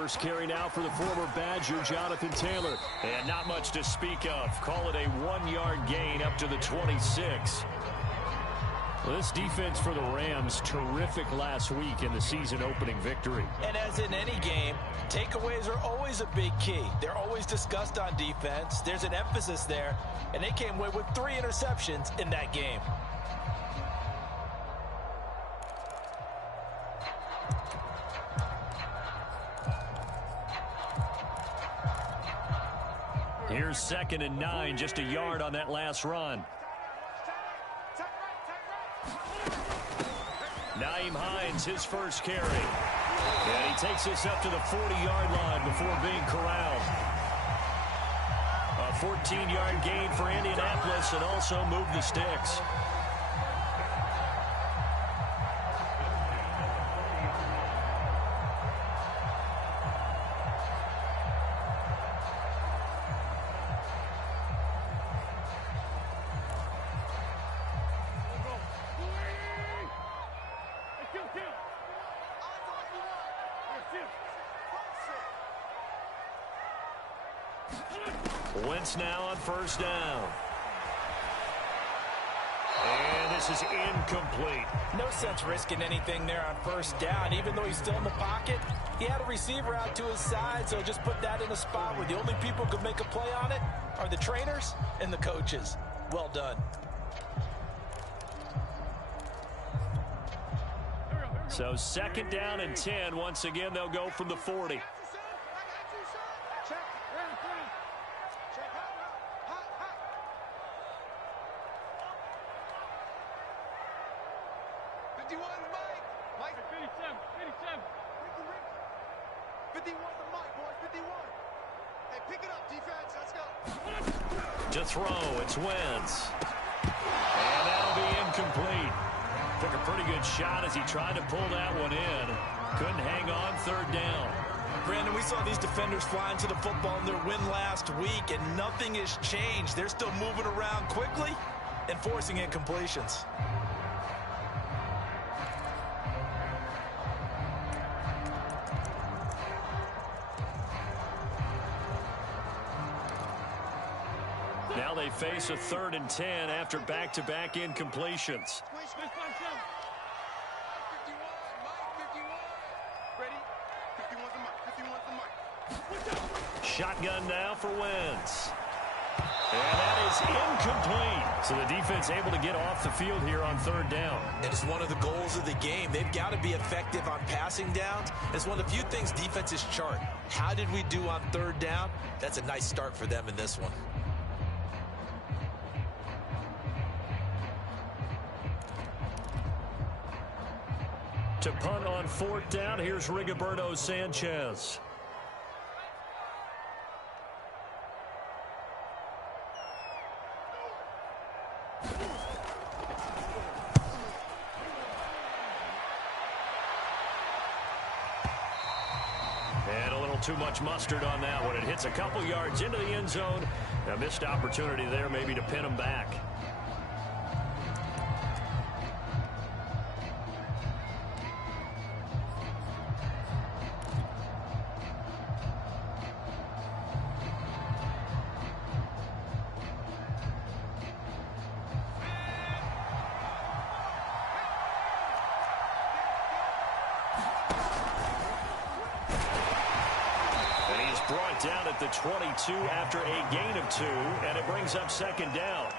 First carry now for the former Badger, Jonathan Taylor. And not much to speak of. Call it a 1-yard gain up to the 26. Well, this defense for the Rams, terrific last week in the season-opening victory. And as in any game, takeaways are always a big key. They're always discussed on defense. There's an emphasis there, and they came away with 3 interceptions in that game. Here's 2nd and 9, just a yard on that last run. Nyheim Hines, his first carry. And he takes this up to the 40-yard line before being corralled. A 14-yard gain for Indianapolis and also moved the sticks. Wentz now on first down. And this is incomplete. No sense risking anything there on first down. Even though he's still in the pocket, he had a receiver out to his side, so just put that in a spot where the only people who could make a play on it are the trainers and the coaches. Well done. So 2nd down and 10. Once again, they'll go from the 40. To throw, it's Wentz. And that'll be incomplete. Took a pretty good shot as he tried to pull that one in. Couldn't hang on 3rd down. Brandon, we saw these defenders fly into the football in their win last week, and nothing has changed. They're still moving around quickly and forcing incompletions. Now they face a 3rd and 10 after back-to-back incompletions. Shotgun now for Wentz. And that is incomplete. So the defense able to get off the field here on 3rd down. It's one of the goals of the game. They've got to be effective on passing downs. It's one of the few things defenses chart. How did we do on 3rd down? That's a nice start for them in this one. To punt on 4th down, here's Rigoberto Sanchez. And a little too much mustard on that one. It hits a couple yards into the end zone. A missed opportunity there maybe to pin him back. Down at the 22 after a gain of 2, and it brings up 2nd down.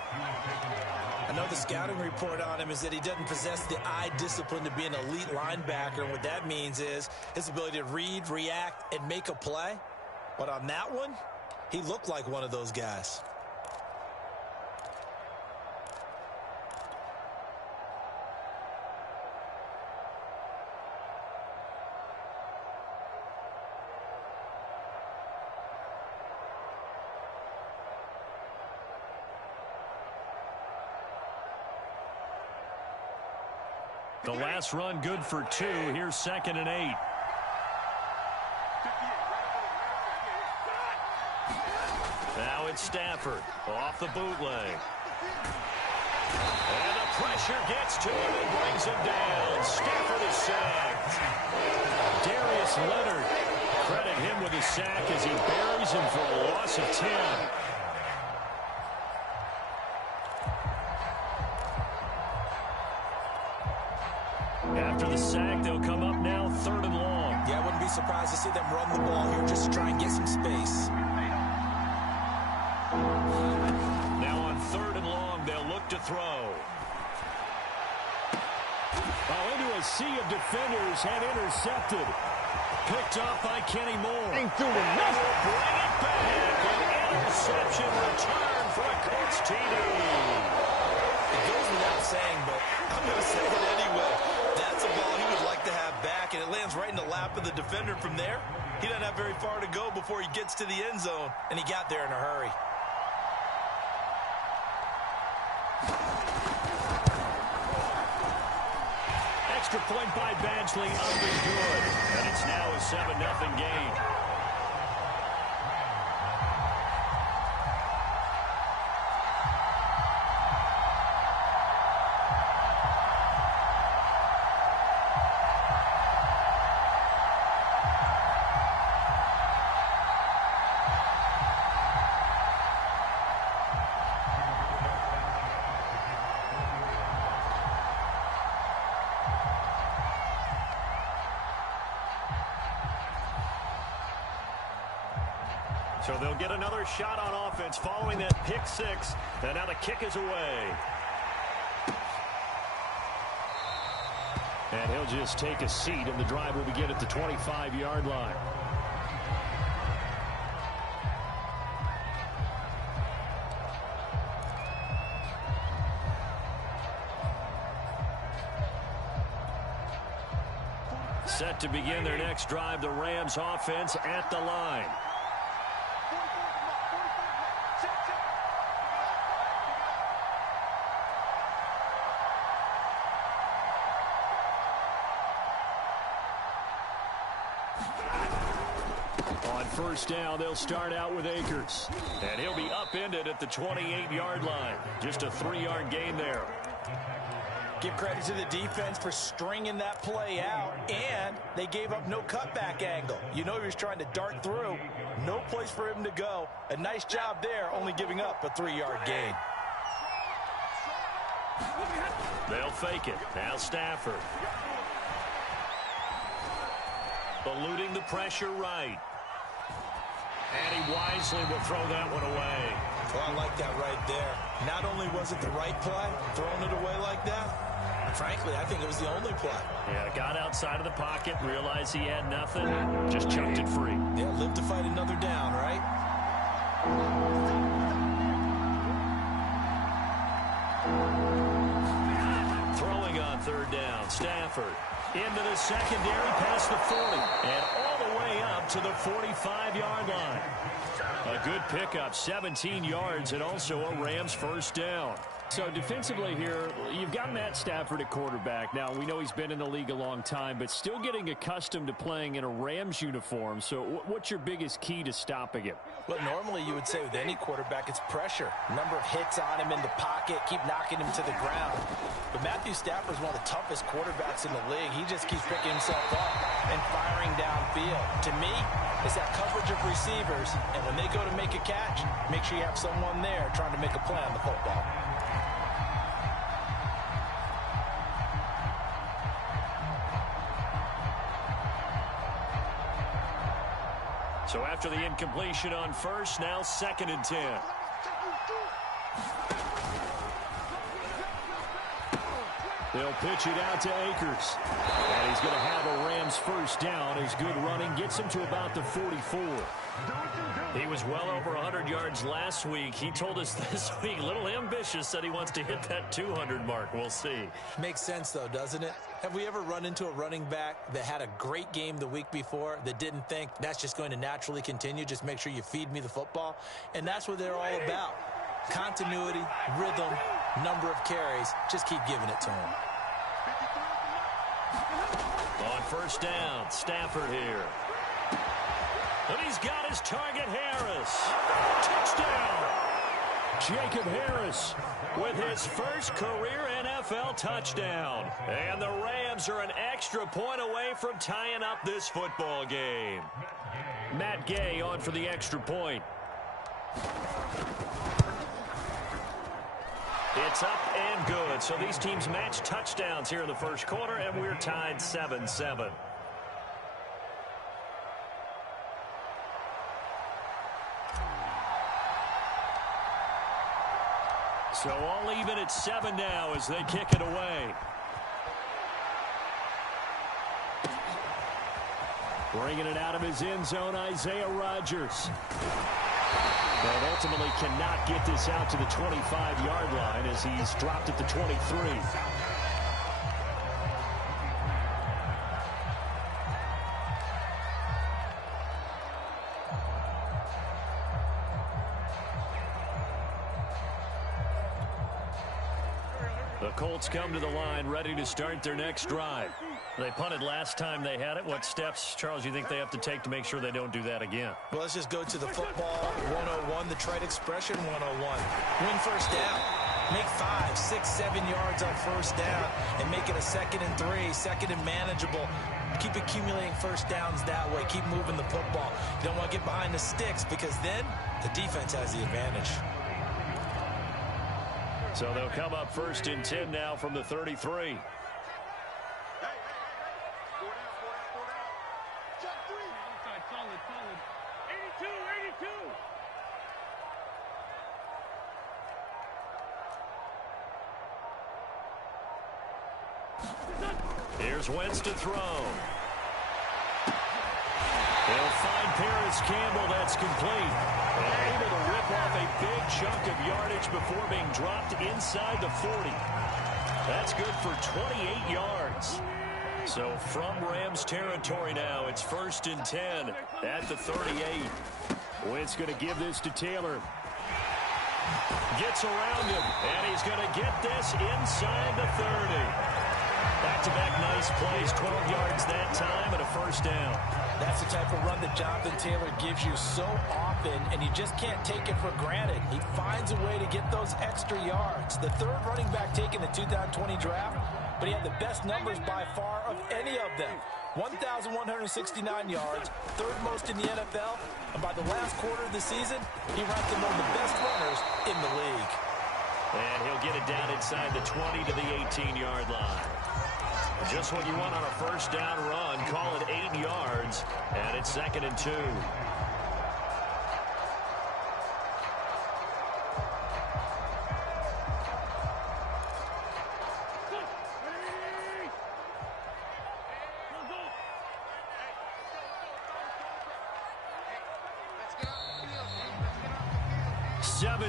I know the scouting report on him is that he doesn't possess the eye discipline to be an elite linebacker. And what that means is his ability to read, react, and make a play. But on that one, he looked like one of those guys. The last run good for 2. Here's 2nd and 8. Now it's Stafford off the bootleg. And the pressure gets to him and brings him down. Stafford is sacked. Darius Leonard Credit him with a sack as he buries him for a loss of 10. After the sack, they'll come up now 3rd and long. Yeah, I wouldn't be surprised to see them run the ball here just to try and get some space. Now on 3rd and long, they'll look to throw. Oh, into a sea of defenders and intercepted. Picked off by Kenny Moore. Ain't doing nothing. Bring it back. An interception return for a Colts TD. It goes without saying, but I'm going to say it anyway. That's a ball he would like to have back, and it lands right in the lap of the defender from there. He doesn't have very far to go before he gets to the end zone, and he got there in a hurry. Extra point by Badgley, up and good. And it's now a 7-0 game. So they'll get another shot on offense following that pick six. And now the kick is away. And he'll just take a seat, and the drive will begin at the 25-yard line. Set to begin their next drive, the Rams offense at the line. On first down, they'll start out with Akers. And he'll be upended at the 28-yard line. Just a 3-yard gain there. Give credit to the defense for stringing that play out, and they gave up no cutback angle. You know he was trying to dart through. No place for him to go. A nice job there, only giving up a 3-yard gain. They'll fake it. Now Stafford. Eluding the pressure right. And he wisely will throw that one away. Well, I like that right there. Not only was it the right play, throwing it away like that, frankly, I think it was the only play. Yeah, got outside of the pocket, realized he had nothing, just chucked it free. Yeah, live to fight another down, right? Throwing on 3rd down, Stafford. Into the secondary, past the 40, and all the way up to the 45-yard line. A good pickup, 17 yards, and also a Rams first down. So defensively here, you've got Matt Stafford at quarterback. Now, we know he's been in the league a long time, but still getting accustomed to playing in a Rams uniform. So what's your biggest key to stopping it? Well, normally you would say with any quarterback, it's pressure. Number of hits on him in the pocket, keep knocking him to the ground. But Matthew Stafford is one of the toughest quarterbacks in the league. He just keeps picking himself up and firing downfield. To me, it's that coverage of receivers, and when they go to make a catch, make sure you have someone there trying to make a play on the football. So after the incompletion on first, now 2nd and 10. They'll pitch it out to Akers. And he's going to have a Rams first down. His good running gets him to about the 44. He was well over 100 yards last week. He told us this week, a little ambitious, said he wants to hit that 200 mark. We'll see. Makes sense, though, doesn't it? Have we ever run into a running back that had a great game the week before that didn't think that's just going to naturally continue? Just make sure you feed me the football. And that's what they're all about. Continuity, rhythm, number of carries. Just keep giving it to him. On first down, Stafford here. And he's got his target, Harris. Touchdown. Jacob Harris with his first career NFL touchdown. And the Rams are an extra point away from tying up this football game. Matt Gay on for the extra point. It's up and good. So these teams match touchdowns here in the first quarter, and we're tied 7-7. So all even at 7 now as they kick it away. Bringing it out of his end zone, Isaiah Rodgers. But ultimately cannot get this out to the 25-yard line as he's dropped at the 23. The Colts come to the line ready to start their next drive. They punted last time they had it. What steps, Charles, you think they have to take to make sure they don't do that again? Well, let's just go to the football 101, the trade expression 101. Win first down. Make 5, 6, 7 yards on first down and make it a 2nd and 3, 2nd and manageable. Keep accumulating first downs that way. Keep moving the football. You don't want to get behind the sticks because then the defense has the advantage. So they'll come up 1st and 10 now from the 33. Here's Wentz to throw. They'll find Paris Campbell. That's complete. And able to rip off a big chunk of yardage before being dropped inside the 40. That's good for 28 yards. So from Rams territory now, it's 1st and 10 at the 38. Wentz going to give this to Taylor. Gets around him, and he's going to get this inside the 30. Back-to-back nice plays, 12 yards that time and a first down. That's the type of run that Jonathan Taylor gives you so often, and you just can't take it for granted. He finds a way to get those extra yards. The third running back taken the 2020 draft, but he had the best numbers by far of any of them. 1,169 yards, third most in the NFL, and by the last quarter of the season, he ranked among the best runners in the league. And he'll get it down inside the 20 to the 18-yard line. Just what you want on a first down run. Call it 8 yards, and it's 2nd and 2.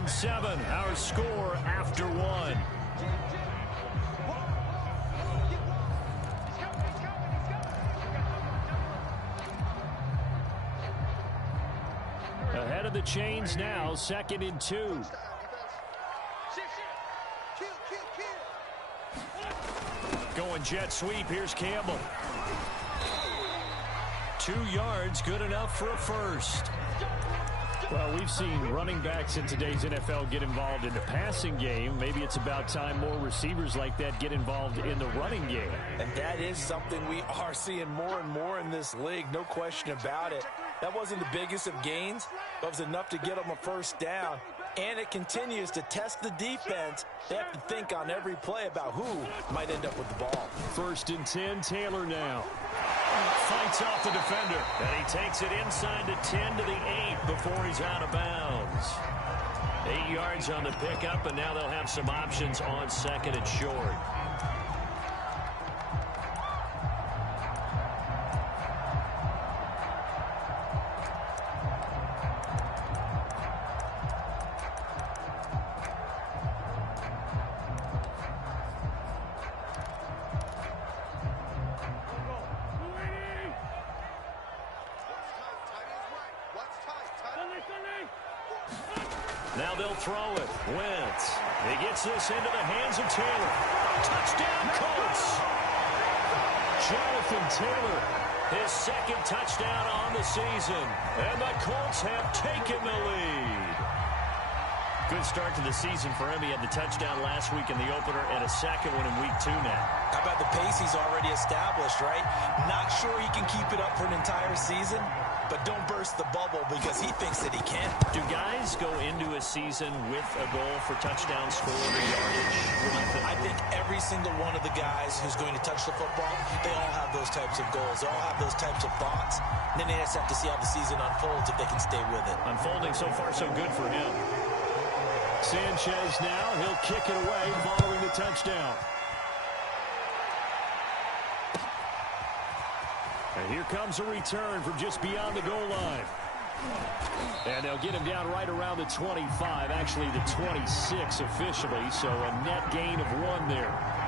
Seven, our score after 1. Ahead of the chains now, 2nd and 2. Going jet sweep, here's Campbell. 2 yards, good enough for a first. Well, we've seen running backs in today's NFL get involved in the passing game. Maybe it's about time more receivers like that get involved in the running game. And that is something we are seeing more and more in this league, no question about it. That wasn't the biggest of gains, but it was enough to get them a first down. And it continues to test the defense. They have to think on every play about who might end up with the ball. 1st and 10, Taylor now. Fights off the defender, and he takes it inside the 10 to the 8 before he's out of bounds. 8 yards on the pickup, and now they'll have some options on 2nd and short. Now they'll throw it. Wentz. He gets this into the hands of Taylor. Touchdown, Colts. Jonathan Taylor, his 2nd touchdown on the season. And the Colts have taken the lead. Good start to the season for him. He had the touchdown last week in the opener and a second one in week 2 now. How about the pace he's already established, right? Not sure he can keep it up for an entire season, but don't burst the bubble because he thinks that he can. Do guys go into a season with a goal for touchdown score or yardage? What do you think? I think every single one of the guys who's going to touch the football, they all have those types of goals. They all have those types of thoughts. And then they just have to see how the season unfolds if they can stay with it. Unfolding so far so good for him. Sanchez now, he'll kick it away following the touchdown. And here comes a return from just beyond the goal line. And they'll get him down right around the 25, actually the 26 officially, so a net gain of 1 there.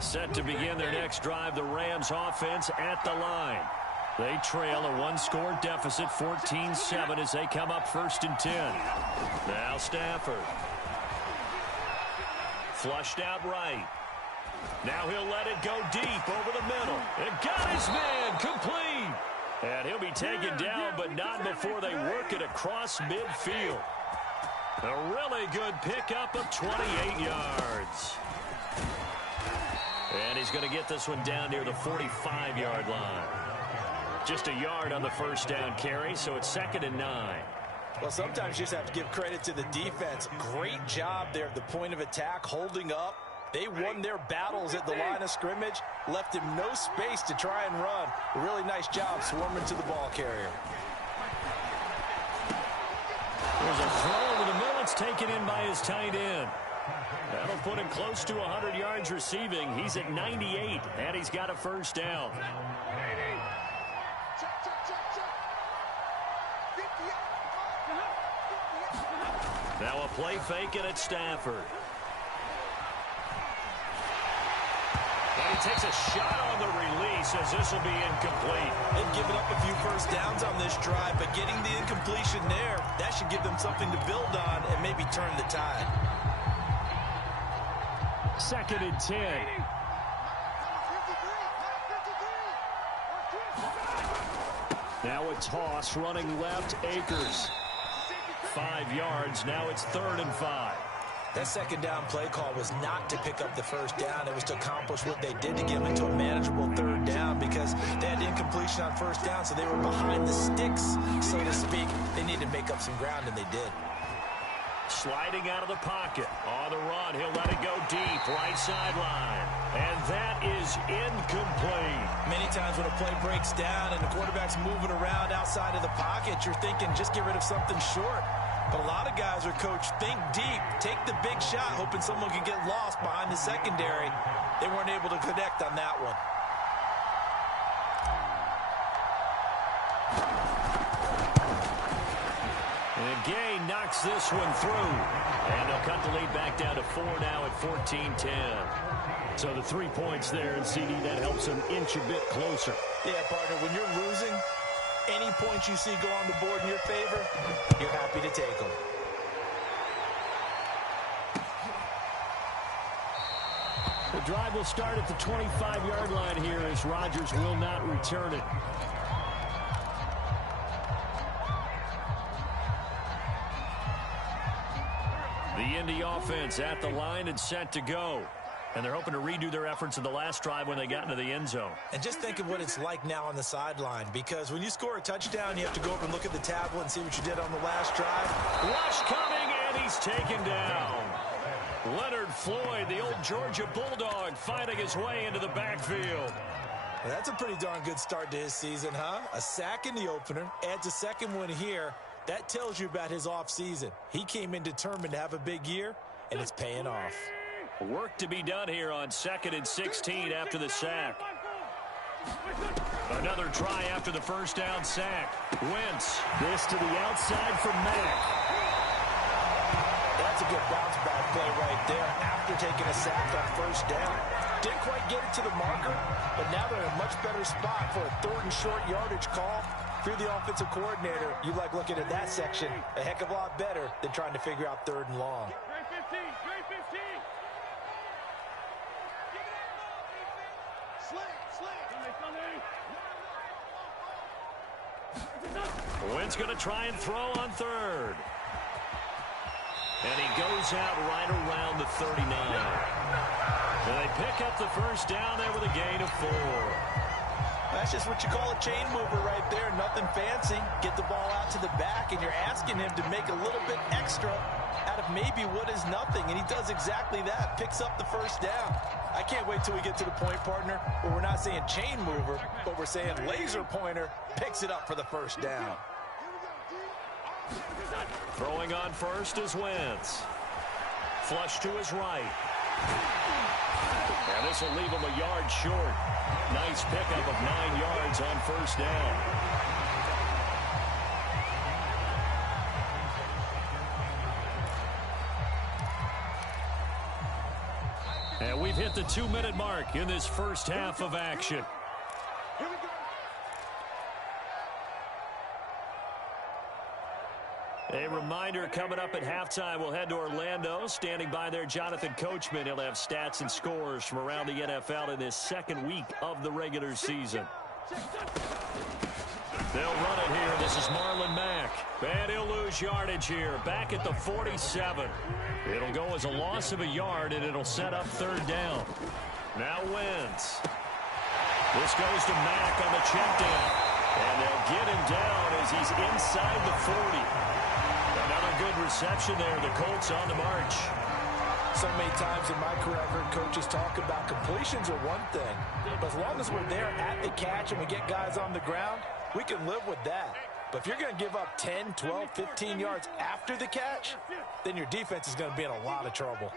Set to begin their next drive, the Rams offense at the line. They trail a 1-score deficit, 14-7 as they come up 1st and 10. Now Stafford. Flushed out right. Now he'll let it go deep over the middle. And got his man complete. And he'll be taken down, but not before they work it across midfield. A really good pickup of 28 yards. And he's going to get this one down near the 45-yard line. Just a yard on the first down carry, so it's 2nd and 9. Well, sometimes you just have to give credit to the defense. Great job there at the point of attack, holding up. They won their battles at the line of scrimmage, left him no space to try and run. A really nice job swarming to the ball carrier. There's a throw over the middle. It's taken in by his tight end. That'll put him close to 100 yards receiving. He's at 98, and he's got a first down. Now a play fake, and it's Stafford. And he takes a shot on the release as this will be incomplete. They've given up a few first downs on this drive, but getting the incompletion there, that should give them something to build on and maybe turn the tide. 2nd and 10. Now a toss running left, Akers. 5 yards, now it's 3rd and 5. That second down play call was not to pick up the first down. It was to accomplish what they did to get them into a manageable 3rd down because they had incompletion on first down, so they were behind the sticks, so to speak. They needed to make up some ground, and they did. Sliding out of the pocket. On the run, he'll let it go deep, right sideline. And that is incomplete. Many times when a play breaks down and the quarterback's moving around outside of the pocket, you're thinking just get rid of something short. But a lot of guys are coached, think deep, take the big shot, hoping someone can get lost behind the secondary. They weren't able to connect on that one. And Gay knocks this one through. And they'll cut the lead back down to 4 now at 14-10. So the 3 points there, and CD, that helps them inch a bit closer. Yeah, partner, when you're losing, any points you see go on the board in your favor, you're happy to take them. The drive will start at the 25-yard line here as Rodgers will not return it. The Indy offense at the line and set to go. And they're hoping to redo their efforts in the last drive when they got into the end zone. And just think of what it's like now on the sideline, because when you score a touchdown, you have to go over and look at the tablet and see what you did on the last drive. Rush coming, and he's taken down. Leonard Floyd, the old Georgia Bulldog, fighting his way into the backfield. Well, that's a pretty darn good start to his season, huh? A sack in the opener, adds a second one here. That tells you about his offseason. He came in determined to have a big year, and it's paying off. Work to be done here on 2nd and 16 after the sack. Another try after the first down sack. Wentz. This to the outside for Mack. That's a good bounce back play right there after taking a sack on first down. Didn't quite get it to the marker, but now they're in a much better spot for a 3rd and short yardage call. If you're the offensive coordinator, you like looking at that section a heck of a lot better than trying to figure out 3rd and long. Wynn's going to try and throw on 3rd. And he goes out right around the 39. And they pick up the first down there with a gain of 4. That's just what you call a chain mover right there. Nothing fancy. Get the ball out to the back, and you're asking him to make a little bit extra out of maybe what is nothing. And he does exactly that. Picks up the first down. I can't wait till we get to the point, partner, where we're not saying chain mover, but we're saying laser pointer picks it up for the first down. Throwing on first is Wentz. Flush to his right. And this will leave him a yard short. Nice pickup of 9 yards on first down. And we've hit the 2-minute mark in this first half of action. A reminder, coming up at halftime, we'll head to Orlando. Standing by there, Jonathan Coachman. He'll have stats and scores from around the NFL in this second week of the regular season. They'll run it here. This is Marlon Mack. And he'll lose yardage here. Back at the 47. It'll go as a loss of a yard, and it'll set up 3rd down. Now Wentz. This goes to Mack on the check down. And they'll get him down as he's inside the 40. Another good reception there. The Colts on the march. So many times in my career, I've heard coaches talk about completions are one thing. But as long as we're there at the catch and we get guys on the ground, we can live with that. But if you're going to give up 10, 12, 15 yards after the catch, then your defense is going to be in a lot of trouble.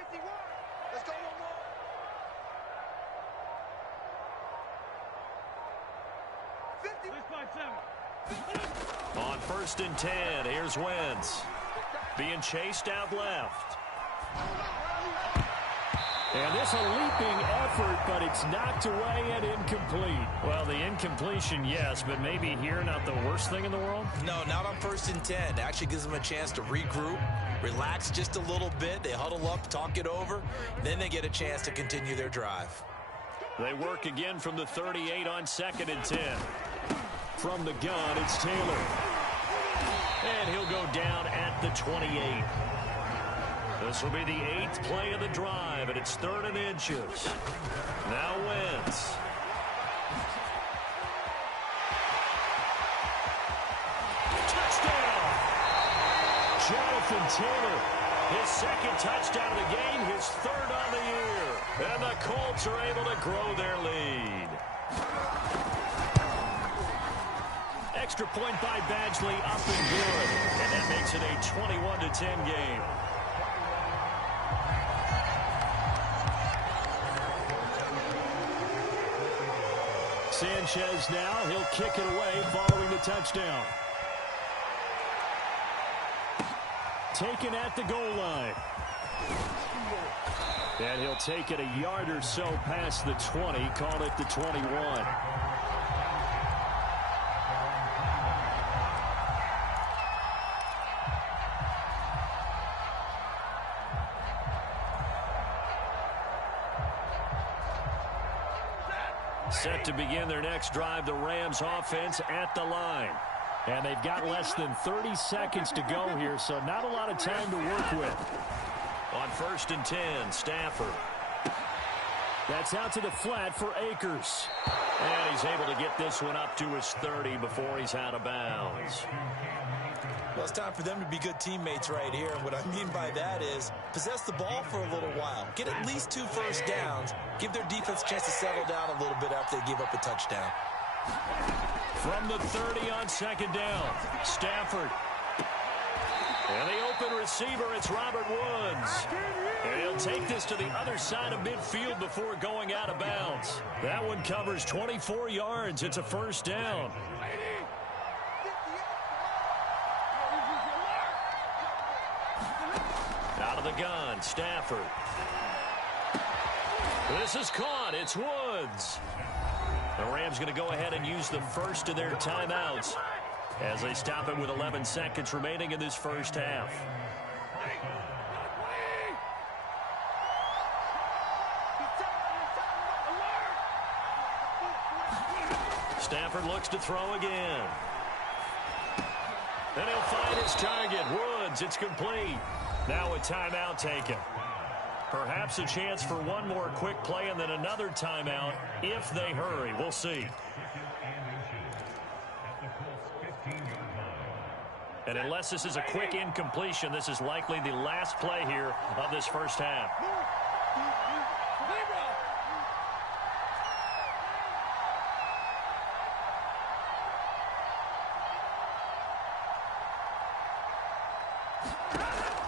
On 1st and 10, here's Wentz. Being chased out left. And this a leaping effort, but it's knocked away and incomplete. Well, the incompletion, yes, but maybe here not the worst thing in the world? No, not on 1st and 10. It actually gives them a chance to regroup, relax just a little bit. They huddle up, talk it over. Then they get a chance to continue their drive. They work again from the 38 on 2nd and 10. From the gun, it's Taylor. And he'll go down at the 28. This will be the 8th play of the drive, and it's 3rd and inches. Now Wentz. Touchdown! Jonathan Taylor, his 2nd touchdown of the game, his 3rd on the year. And the Colts are able to grow their lead. Extra point by Badgley, up and good. And that makes it a 21-10 game. Sanchez now, he'll kick it away following the touchdown. Taken at the goal line. And he'll take it a yard or so past the 20, call it the 21. Set to begin their next drive, the Rams offense at the line. And they've got less than 30 seconds to go here, so not a lot of time to work with. On 1st and 10, Stafford. That's out to the flat for Akers. And he's able to get this one up to his 30 before he's out of bounds. Well, it's time for them to be good teammates right here. And what I mean by that is possess the ball for a little while. Get at least 2 first downs. Give their defense a chance to settle down a little bit after they give up a touchdown. From the 30 on 2nd down, Stafford. And the open receiver, it's Robert Woods. And he'll take this to the other side of midfield before going out of bounds. That one covers 24 yards. It's a first down. Out of the gun, Stafford. This is caught. It's Woods. The Rams going to go ahead and use the first of their timeouts. as they stop it with 11 seconds remaining in this first half. Stafford looks to throw again. And he'll find his target. Woods, it's complete. Now a timeout taken. Perhaps a chance for one more quick play and then another timeout if they hurry. We'll see. And unless this is a quick incompletion, this is likely the last play here of this first half.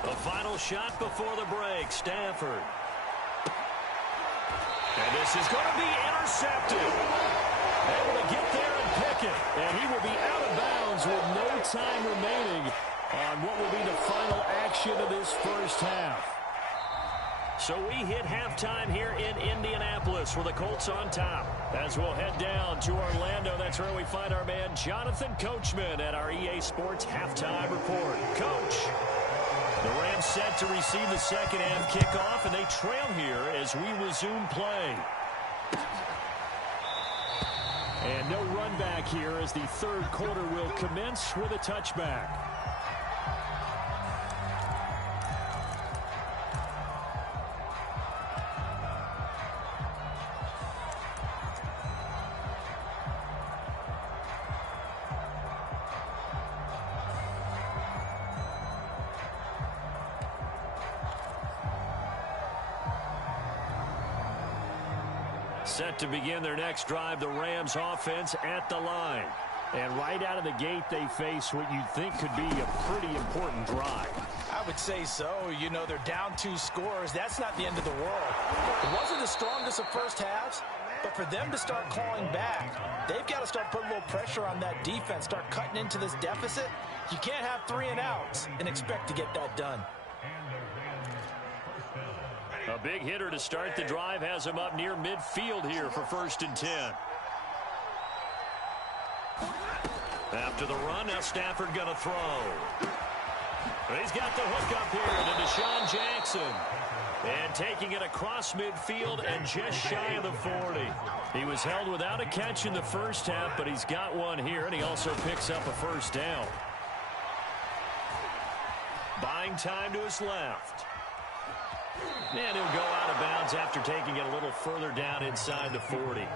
The final shot before the break, Stafford. And this is going to be intercepted. Able to get there and pick it. And he will be out of bounds with no time remaining on what will be the final action of this first half. So we hit halftime here in Indianapolis with the Colts on top. As we'll head down to Orlando, that's where we find our man Jonathan Coachman at our EA Sports Halftime Report. Coach, the Rams set to receive the second half kickoff, and they trail here as we resume play. And no run back here as the third quarter will commence with a touchback. Set to begin their next drive, the Rams offense at the line. And right out of the gate, they face what you'd think could be a pretty important drive. I would say so. You know, they're down 2 scores. That's not the end of the world. It wasn't the strongest of first halves, but for them to start clawing back, they've got to start putting a little pressure on that defense, start cutting into this deficit. You can't have 3 and outs and expect to get that done. A big hitter to start the drive has him up near midfield here for 1st and 10. After the run, now Stafford going to throw. He's got the hook up here to Deshaun Jackson. And taking it across midfield and just shy of the 40. He was held without a catch in the first half, but he's got one here, and he also picks up a first down. Buying time to his left. And he'll go out of bounds after taking it a little further down inside the 40.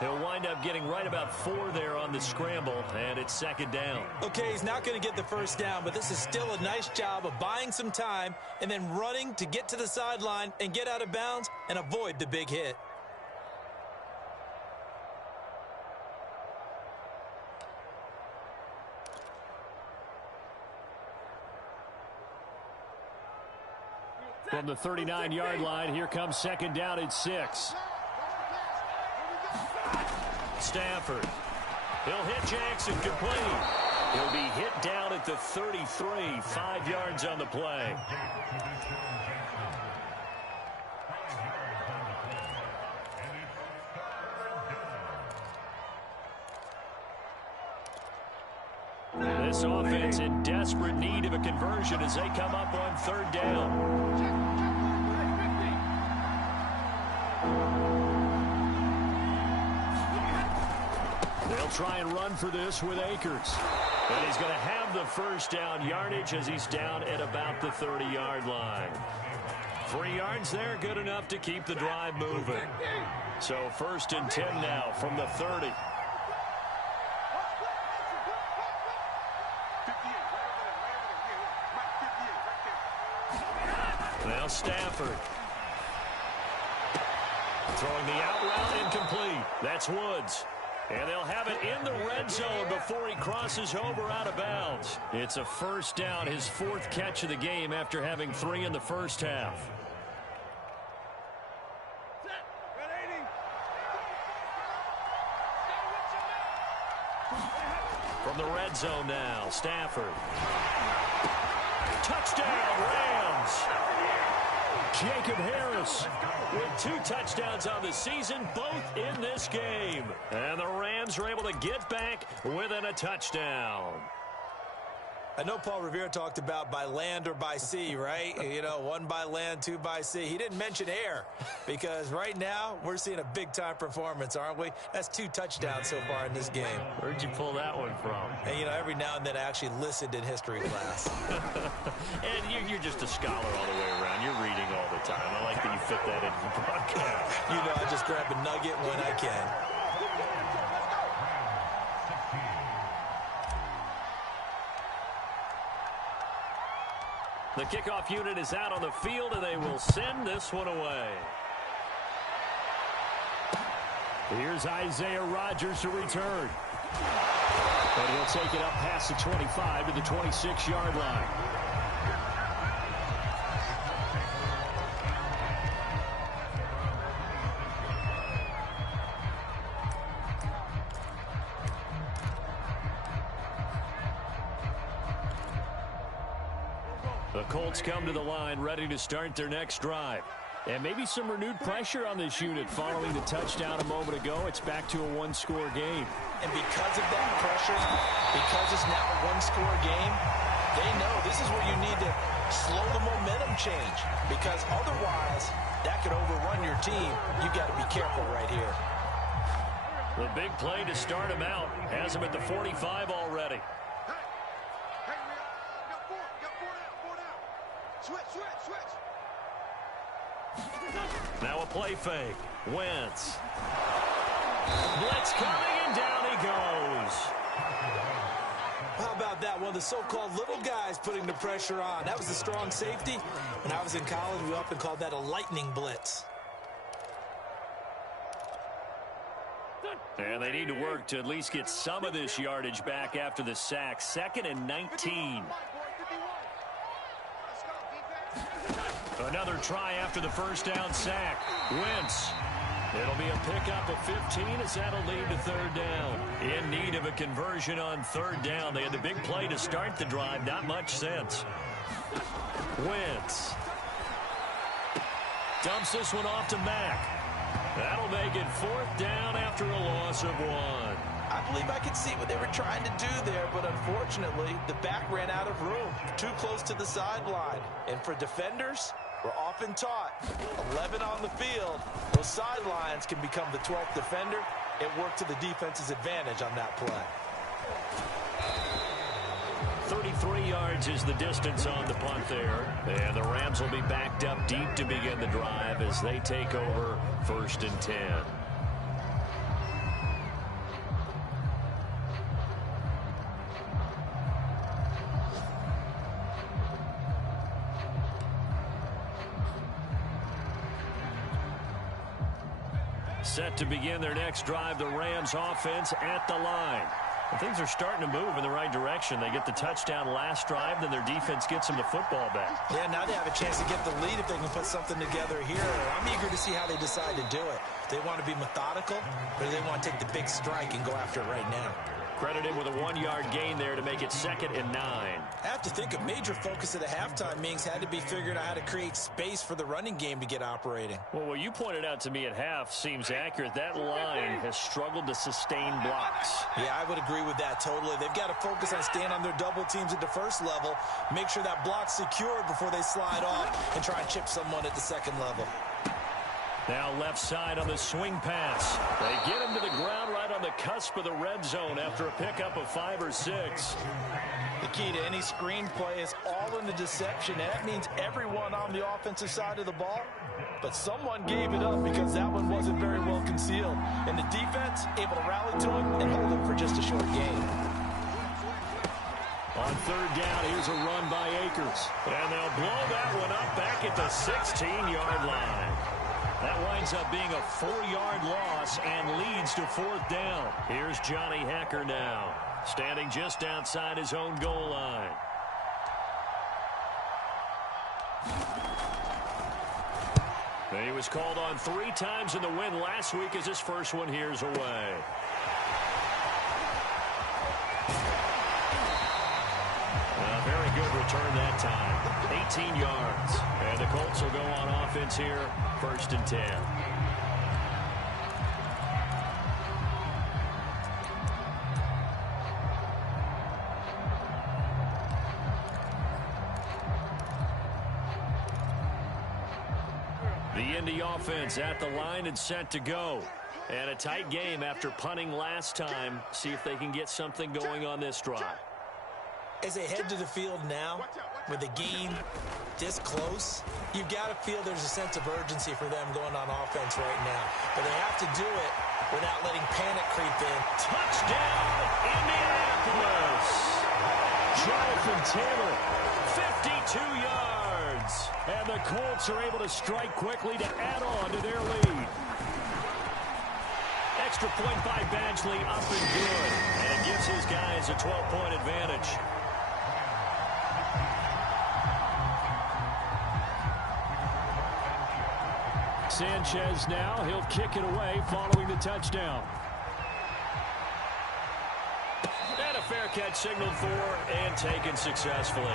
He'll wind up getting right about 4 there on the scramble, and it's 2nd down. Okay, he's not going to get the first down, but this is still a nice job of buying some time and then running to get to the sideline and get out of bounds and avoid the big hit. From the 39-yard line, here comes 2nd down and 6. Stafford. He'll hit Jackson complete. He'll be hit down at the 33, 5 yards on the play. This offense in desperate need of a conversion as they come up on 3rd down. They'll try and run for this with Akers. And he's going to have the first down yardage as he's down at about the 30-yard line. 3 yards there, good enough to keep the drive moving. So 1st and 10 now from the 30. Now Stafford. Throwing the out route incomplete. That's Woods. And they'll have it in the red zone before he crosses over out of bounds. It's a first down, his 4th catch of the game after having 3 in the first half. From the red zone now, Stafford. Touchdown, Rams. Jacob Harris with 2 touchdowns on the season, both in this game. And the Rams are able to get back within a touchdown. I know Paul Revere talked about by land or by sea, right? You know, 1 by land, 2 by sea. He didn't mention air because right now we're seeing a big-time performance, aren't we? That's 2 touchdowns so far in this game. Where'd you pull that one from? And, you know, every now and then I actually listened in history class. And you're just a scholar all the way around. You're reading all the time. I like that you fit that into the broadcast. You know, I just grab a nugget when I can. The kickoff unit is out on the field, and they will send this one away. Here's Isaiah Rodgers to return. But he'll take it up past the 25 to the 26-yard line. The Colts come to the line ready to start their next drive. And maybe some renewed pressure on this unit following the touchdown a moment ago. It's back to a 1-score game. And because of that pressure, because it's now a 1-score game, they know this is where you need to slow the momentum change. Because otherwise, that could overrun your team. You've got to be careful right here. The big play to start him out has him at the 45 already. Now a play fake. Wentz. Blitz coming, and down he goes. How about that? One of the so-called little guys putting the pressure on. That was the strong safety. When I was in college, we often called that a lightning blitz. And they need to work to at least get some of this yardage back after the sack. 2nd and 19. Another try after the first down sack. Wentz. It'll be a pickup of 15 as that'll lead to 3rd down. In need of a conversion on 3rd down. They had the big play to start the drive. Not much sense. Wentz. Dumps this one off to Mack. That'll make it 4th down after a loss of 1. I believe I could see what they were trying to do there, but unfortunately, the back ran out of room. Too close to the sideline. And for defenders, we're often taught 11 on the field. Those sidelines can become the 12th defender. It worked to the defense's advantage on that play. 33 yards is the distance on the punt there. And the Rams will be backed up deep to begin the drive as they take over 1st and 10. Set to begin their next drive, the Rams offense at the line. And things are starting to move in the right direction. They get the touchdown last drive, then their defense gets them the football back. Yeah, now they have a chance to get the lead if they can put something together here. I'm eager to see how they decide to do it. Do they want to be methodical, or do they want to take the big strike and go after it right now? Credited with a 1-yard gain there to make it 2nd and 9. I have to think a major focus of the halftime meetings had to be figuring out how to create space for the running game to get operating. Well, what you pointed out to me at half seems accurate. That line has struggled to sustain blocks. Yeah, I would agree with that totally. They've got to focus on staying on their double teams at the first level, make sure that block's secured before they slide off and try and chip someone at the second level. Now left side on the swing pass. They get him to the ground right on the cusp of the red zone after a pickup of 5 or 6. The key to any screen play is all in the deception, and that means everyone on the offensive side of the ball. But someone gave it up because that one wasn't very well concealed. And the defense able to rally to him and hold him for just a short gain. On 3rd down, here's a run by Akers. And they'll blow that one up back at the 16-yard line. That winds up being a 4-yard loss and leads to 4th down. Here's Johnny Hekker now, standing just outside his own goal line. He was called on 3 times in the win last week as his first one here's away. A very good return that time. 18 yards. And the Colts will go on offense here, 1st and 10. The Indy offense at the line and set to go. And a tight game after punting last time. See if they can get something going on this drive. As they head to the field now, with the game this close, you've got to feel there's a sense of urgency for them going on offense right now. But they have to do it without letting panic creep in. Touchdown, Indianapolis! Jonathan Taylor, 52 yards. And the Colts are able to strike quickly to add on to their lead. Extra point by Badgley, up and good. And it gives his guys a 12-point advantage. Sanchez now, he'll kick it away following the touchdown. And a fair catch signaled for and taken successfully.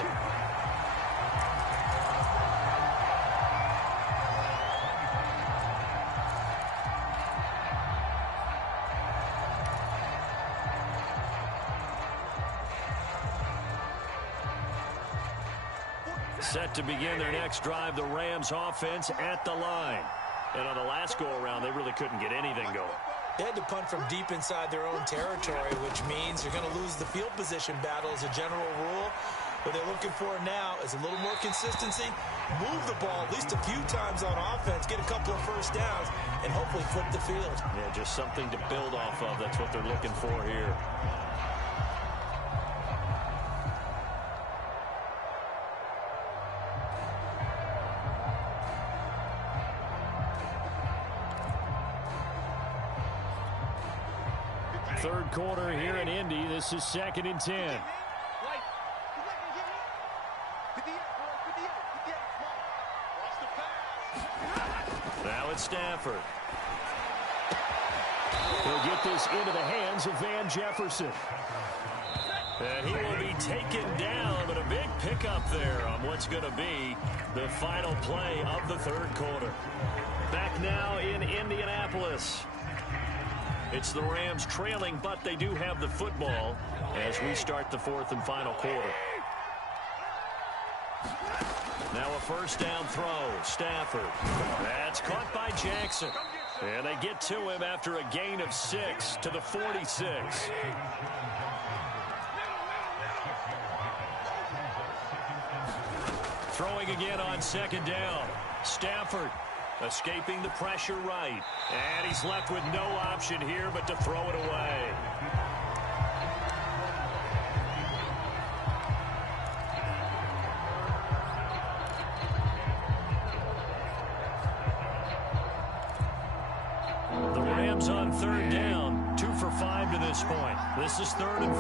Set to begin their next drive, the Rams offense at the line. And on the last go-around, they really couldn't get anything going. They had to punt from deep inside their own territory, which means you're going to lose the field position battle as a general rule. What they're looking for now is a little more consistency, move the ball at least a few times on offense, get a couple of first downs, and hopefully flip the field. Yeah, just something to build off of. That's what they're looking for here. Third quarter here in Indy. This is 2nd and 10. Now it's Stafford. He'll get this into the hands of Van Jefferson. And he will be taken down, but a big pickup there on what's going to be the final play of the third quarter. Back now in Indianapolis. It's the Rams trailing, but they do have the football as we start the 4th and final quarter. Now a first down throw. Stafford. That's caught by Jackson. And they get to him after a gain of 6 to the 46. Throwing again on 2nd down. Stafford. Escaping the pressure right. And he's left with no option here but to throw it away. The Rams on 3rd down. 2 for 5 to this point. This is 3rd and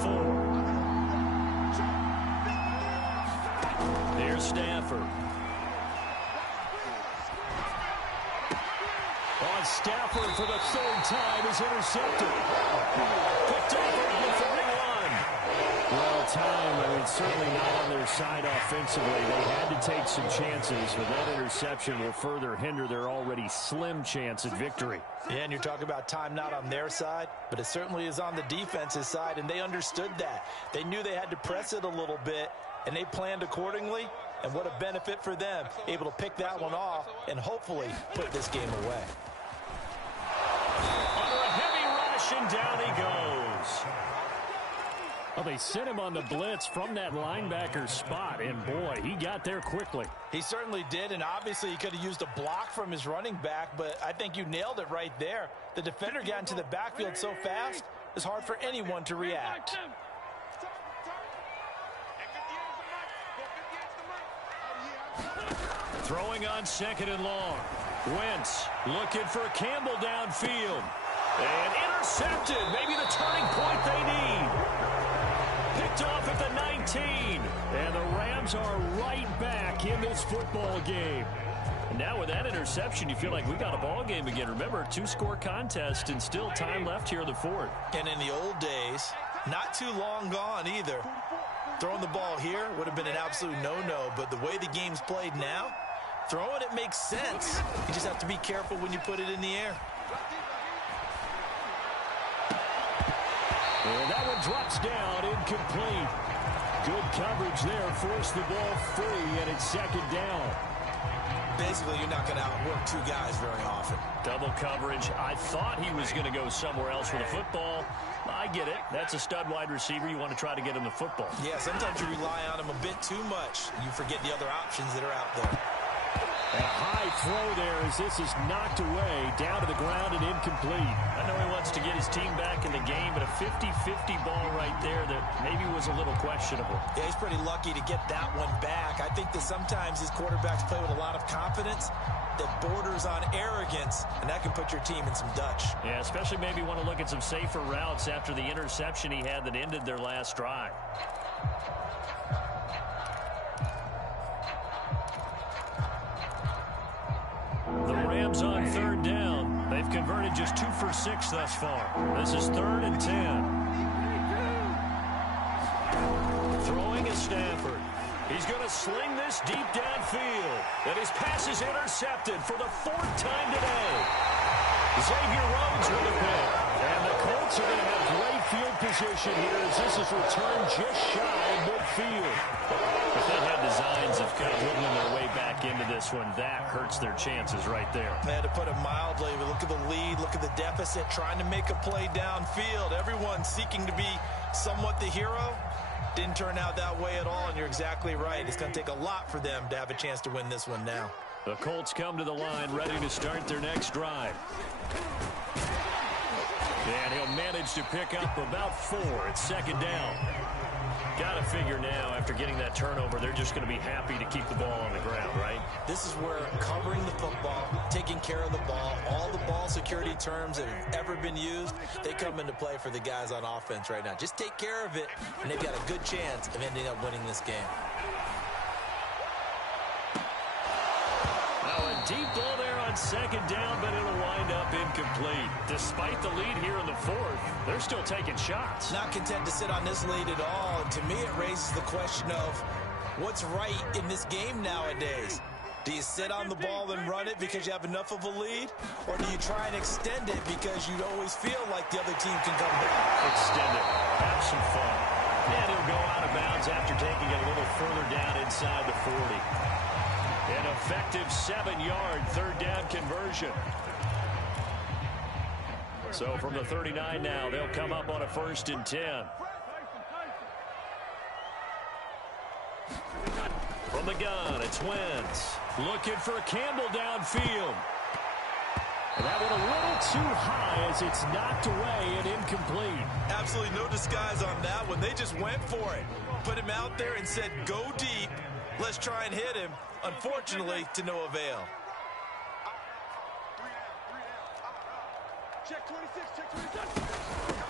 4. Here's Stafford. Stafford for the 3rd time is intercepted. Picked up around the 41. Well, time, certainly not on their side offensively. They had to take some chances, but that interception will further hinder their already slim chance at victory. Yeah, and you're talking about time not on their side, but it certainly is on the defense's side, and they understood that. They knew they had to press it a little bit, and they planned accordingly, and what a benefit for them, able to pick that one off and hopefully put this game away. Under a heavy rush, and down he goes. Well, they sent him on the blitz from that linebacker spot, and boy, he got there quickly. He certainly did, and obviously he could have used a block from his running back, but I think you nailed it right there. The defender got into the backfield so fast, it's hard for anyone to react. Throwing on 2nd and long. Wentz looking for Campbell downfield. And intercepted. Maybe the turning point they need. Picked off at the 19. And the Rams are right back in this football game. And now with that interception, you feel like we got a ball game again. Remember, 2-score contest and still time left here in the 4th. And in the old days, Not too long gone either. Throwing the ball here would have been an absolute no-no, but the way the game's played now, throwing it makes sense. You just have to be careful when you put it in the air. And that one drops down, incomplete. Good coverage there, forced the ball free, and it's second down. Basically, you're not going to outwork two guys very often. Double coverage. I thought he was going to go somewhere else with the football. I get it. That's a stud wide receiver. You want to try to get him the football. Yeah, sometimes you rely on him a bit too much. You forget the other options that are out there. A high throw there as this is knocked away, down to the ground and incomplete. I know he wants to get his team back in the game, but a 50-50 ball right there that maybe was a little questionable. Yeah, he's pretty lucky to get that one back. I think that sometimes these quarterbacks play with a lot of confidence that borders on arrogance, and that can put your team in some Dutch. Yeah, especially maybe want to look at some safer routes after the interception he had that ended their last drive. The Rams on third down. They've converted just 2 for 6 thus far. This is 3rd and 10. Throwing is Stafford. He's going to sling this deep downfield. And his pass is intercepted for the 4th time today. Xavier Rhodes with a pick. And the Colts are going to have great field position here as this is returned just shy of midfield. If they had designs of kind of wiggling their way back into this one, that hurts their chances right there. They had to put it mildly, but look at the lead, look at the deficit, trying to make a play downfield. Everyone seeking to be somewhat the hero. Didn't turn out that way at all, and you're exactly right. It's going to take a lot for them to have a chance to win this one now. The Colts come to the line ready to start their next drive. And he'll manage to pick up about 4. It's second down. Got to figure now, after getting that turnover, they're just going to be happy to keep the ball on the ground, right? This is where covering the football, taking care of the ball, all the ball security terms that have ever been used, they come into play for the guys on offense right now. Just take care of it, and they've got a good chance of ending up winning this game. Now a deep ball there on second down, but it'll wind up incomplete. Despite the lead here in the 4th, they're still taking shots. Not content to sit on this lead at all. And to me, it raises the question of what's right in this game nowadays. Do you sit on the ball and run it because you have enough of a lead? Or do you try and extend it because you always feel like the other team can come back? Extend it. Have some fun. And he'll go out of bounds after taking it a little further down inside the 40. An effective 7-yard third down conversion. So from the 39 now, they'll come up on a 1st and 10. From the gun, it's Wentz. Looking for Campbell downfield. And that one a little too high as it's knocked away and incomplete. Absolutely no disguise on that one. They just went for it. Put him out there and said, go deep. Let's try and hit him. Unfortunately, to no avail.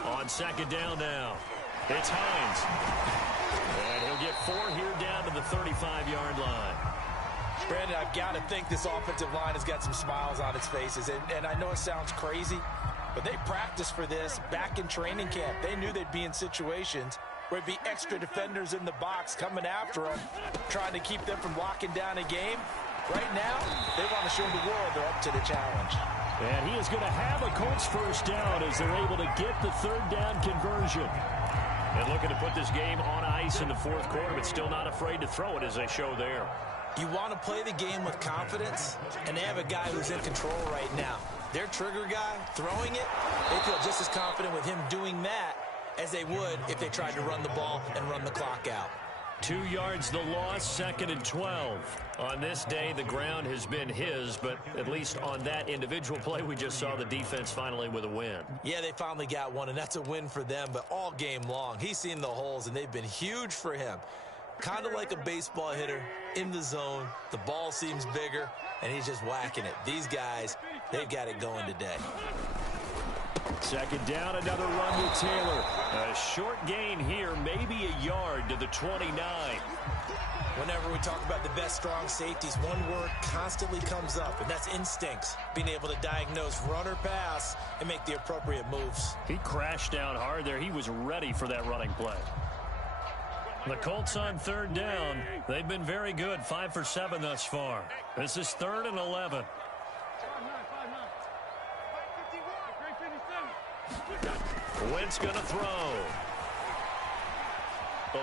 On second down now, it's Hines. And he'll get 4 here down to the 35-yard line. Brandon, I've got to think this offensive line has got some smiles on its faces. And I know it sounds crazy, but they practiced for this back in training camp. They knew they'd be in situations where it'd be extra defenders in the box coming after them, trying to keep them from locking down a game. Right now, they want to show the world they're up to the challenge. And he is going to have a Colts first down as they're able to get the third down conversion. And looking to put this game on ice in the 4th quarter, but still not afraid to throw it as they show there. You want to play the game with confidence, and they have a guy who's in control right now. Their trigger guy throwing it, they feel just as confident with him doing that as they would if they tried to run the ball and run the clock out. 2 yards the loss, 2nd and 12. On this day, the ground has been his, but at least on that individual play, we just saw the defense finally with a win. Yeah, they finally got one, and that's a win for them, but all game long, he's seen the holes, and they've been huge for him. Kind of like a baseball hitter in the zone. The ball seems bigger, and he's just whacking it. These guys, they've got it going today. Second down, another run with Taylor. A short gain here, maybe a yard to the 29. Whenever we talk about the best strong safeties, one word constantly comes up, and that's instincts. Being able to diagnose run or pass and make the appropriate moves. He crashed down hard there. He was ready for that running play. The Colts on third down. They've been very good, 5 for 7 thus far. This is 3rd and 11. Wentz going to throw.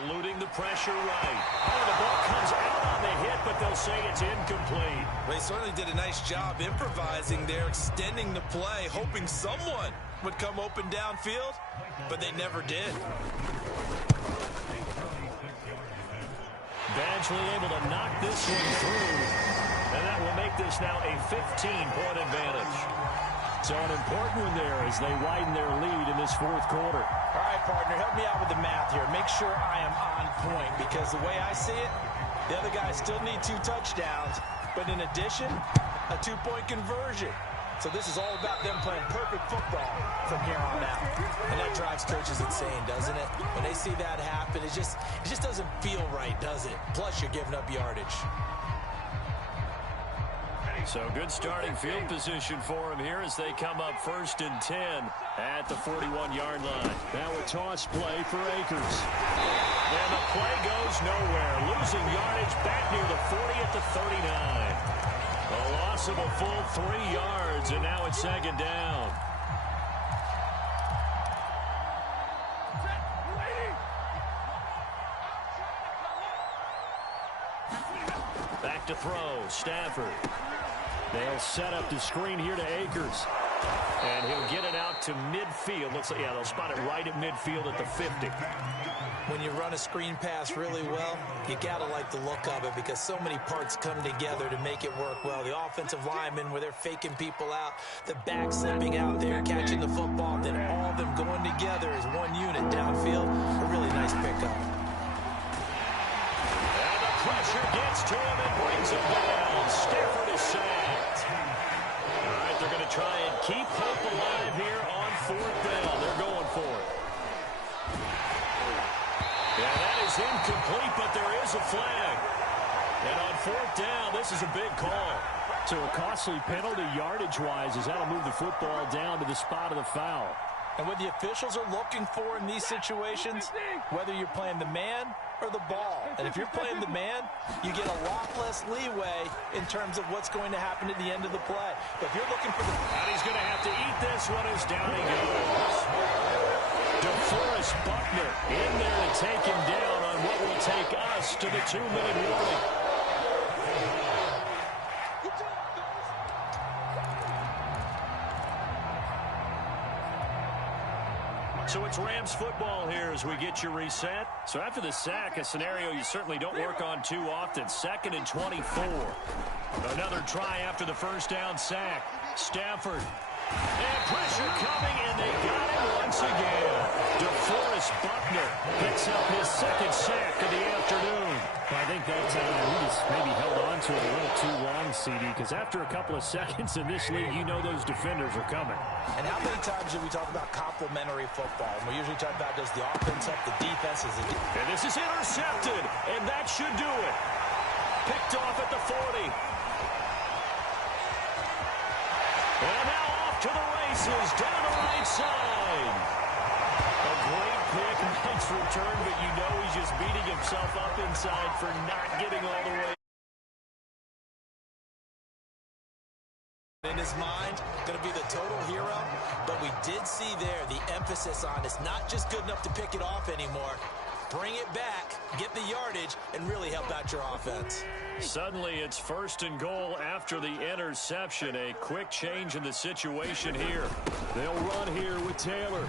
Eluding the pressure right. Oh, the ball comes out on the hit, but they'll say it's incomplete. They certainly did a nice job improvising there, extending the play, hoping someone would come open downfield, but they never did. Badgley able to knock this one through, and that will make this now a 15-point advantage. So an important one there as they widen their lead in this 4th quarter. All right, partner, help me out with the math here. Make sure I am on point, because the way I see it, the other guys still need 2 touchdowns, but in addition, a 2-point conversion. So this is all about them playing perfect football from here on out. And that drives coaches insane, doesn't it? When they see that happen, it just doesn't feel right, does it? Plus, you're giving up yardage. So good starting field position for him here as they come up 1st and 10 at the 41-yard line. Now a toss play for Akers. And the play goes nowhere. Losing yardage back near the 40 at the 39. A loss of a full 3 yards, and now it's 2nd down. Back to throw, Stafford. They'll set up the screen here to Akers. And he'll get it out to midfield. Looks like, yeah, they'll spot it right at midfield at the 50. When you run a screen pass really well, you got to like the look of it because so many parts come together to make it work well. The offensive linemen where they're faking people out, the back slipping out there, catching the football, then all of them going together as one unit downfield. A really nice pickup. And the pressure gets to him and brings him down. Stafford is sacked. All right, they're going to try and keep hope alive here on 4th down. They're going for it. Yeah, that is incomplete, but there is a flag. And on 4th down, this is a big call. So a costly penalty yardage-wise as that'll move the football down to the spot of the foul. And what the officials are looking for in these situations, whether you're playing the man or the ball. And if you're playing the man, you get a lot less leeway in terms of what's going to happen at the end of the play. But if you're looking for the... And he's going to have to eat this one as down he goes. DeForest Buckner in there to take him down on what will take us to the 2-minute warning. So it's Rams football here as we get you reset. So after the sack, a scenario you certainly don't work on too often. 2nd and 24. Another try after the first down sack. Stafford. And pressure coming, and they got him once again. DeForest Buckner picks up his 2nd sack of the afternoon. Well, I think that he just maybe held on to it a little too long, CD, because after a couple of seconds in this league, you know those defenders are coming. And how many times do we talk about complementary football? And we usually talk about does the offense help the defense? And this is intercepted, and that should do it. Picked off at the 40. And now off to the races, down the right side. A great pick, nice return, but you know he's just beating himself up inside for not getting all the way. In his mind, going to be the total hero, but we did see there the emphasis on it's not just good enough to pick it off anymore. Bring it back, get the yardage, and really help out your offense. Suddenly it's 1st and goal after the interception. A quick change in the situation here. They'll run here with Taylor.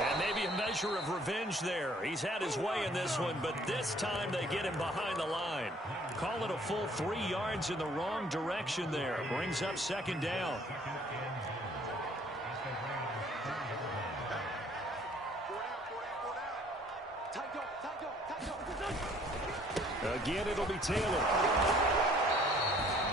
And maybe a measure of revenge there. He's had his way in this one, but this time they get him behind the line. Call it a full 3 yards in the wrong direction there. Brings up 2nd down. Again, it'll be Taylor.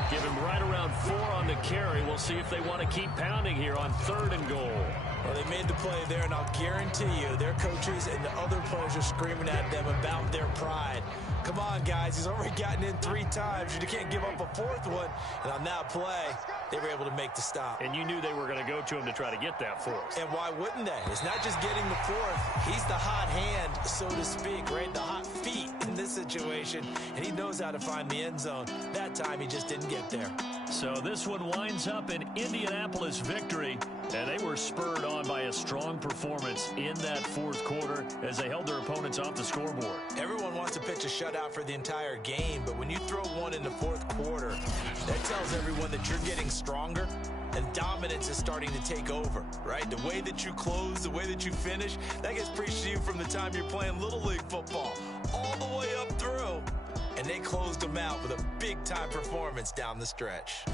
Give him right around 4 on the carry. We'll see if they want to keep pounding here on 3rd and goal. Well, they made the play there, and I'll guarantee you their coaches and the other players are screaming at them about their pride. Come on, guys. He's already gotten in 3 times. You can't give up a 4th one. And on that play, they were able to make the stop. And you knew they were going to go to him to try to get that fourth. And why wouldn't they? It's not just getting the fourth. He's the hot hand, so to speak, right? The hot feet in this situation. And he knows how to find the end zone. That time, he just didn't get there. So this one winds up an Indianapolis victory. And they were spurred on by a strong performance in that fourth quarter as they held their opponents off the scoreboard. Everyone wants to pitch a shutout for the entire game, but when you throw one in the fourth quarter, that tells everyone that you're getting stronger and dominance is starting to take over, right? The way that you close, the way that you finish, that gets preached to you from the time you're playing Little League football all the way up through. And they closed them out with a big-time performance down the stretch.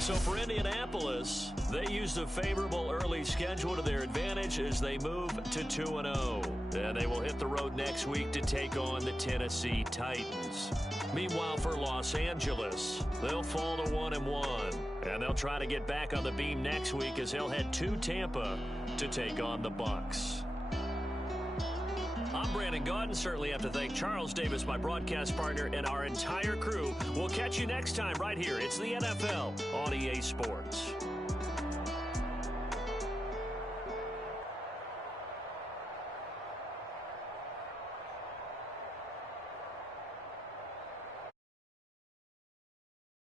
So for Indianapolis, they used a favorable early schedule to their advantage as they move to 2-0. And they will hit the road next week to take on the Tennessee Titans. Meanwhile, for Los Angeles, they'll fall to 1-1. And they'll try to get back on the beam next week as they'll head to Tampa to take on the Bucs. I'm Brandon Gaudin. Certainly have to thank Charles Davis, my broadcast partner, and our entire crew. We'll catch you next time right here. It's the NFL on EA Sports.